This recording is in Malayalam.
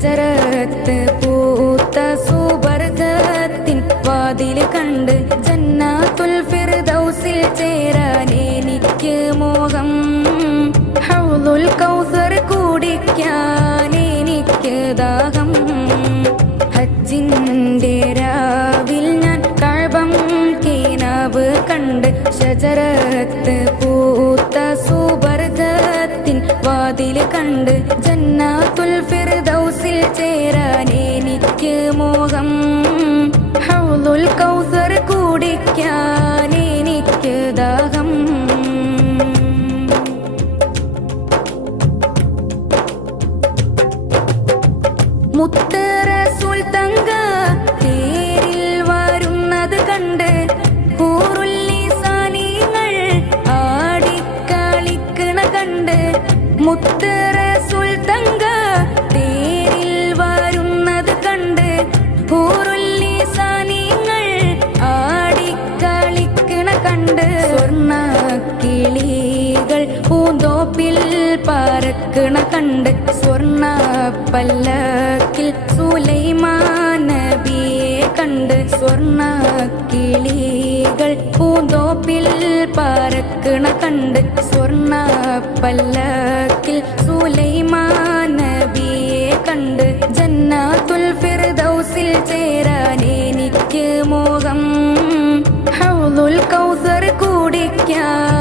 ഷജറത്ത് പൂത്ത സുബർഗത്തിൻ വാതിൽ കണ്ട് ജന്നാത്തുൽ ഫിർദൗസിൽ ചേരാൻ എനിക്ക് മോഹം. ഹൗലുൽ കൗസർ കുടിക്കാൻ എനിക്ക് ദാഹം. ഹജ്ജിന്റെ രാവിൽ ഞാൻ കഅബം കിനാവ് കണ്ട് ഷജറത്ത് പൂത്ത സുബർഗത്തിൻ വാതിൽ കണ്ട് ജന്നാത്തുൽ ഫിർദൗസിൽ ചേരാൻ എനിക്ക് മോഹം. ഹൗലുൽ കൗസർ കുടിക്കാൻ എനിക്ക് ദാഹം. മുത്ത് റസൂൽ തങ്ക തേരിൽ വരുന്നത് കണ്ട് ഹൂറുൽ ലിസാനികൾ ആടിക്കളിക്കണ കണ്ട്. മുത്ത് റസൂൽ തങ്ക തേരിൽ വരുന്നത് കണ്ട് ഹൂറുൽ ലിസാനികൾ ആടിക്കളിക്കണ കണ്ട്. സ്വർണ്ണ കിളികൾ പൂന്തോപ്പിൽ പറക്കണ കണ്ട്. സ്വർണ്ണ പല്ലക്കിൽ സുലൈമാൻ നബിയെ കണ്ട്. സ്വർണ്ണ കിളികൾ പൂന്തോപ്പിൽ പറക്കണ കണ്ട്. സ്വർണ്ണ പല്ലക്കിൽ സുലൈമാൻ നബിയെ കണ്ട്. ജന്നാത്തുൽ ഫിർദൗസിൽ ചേരാൻ എനിക്ക് മോഹം. ഹൗലുൽ കൗസർ കുടിക്കാൻ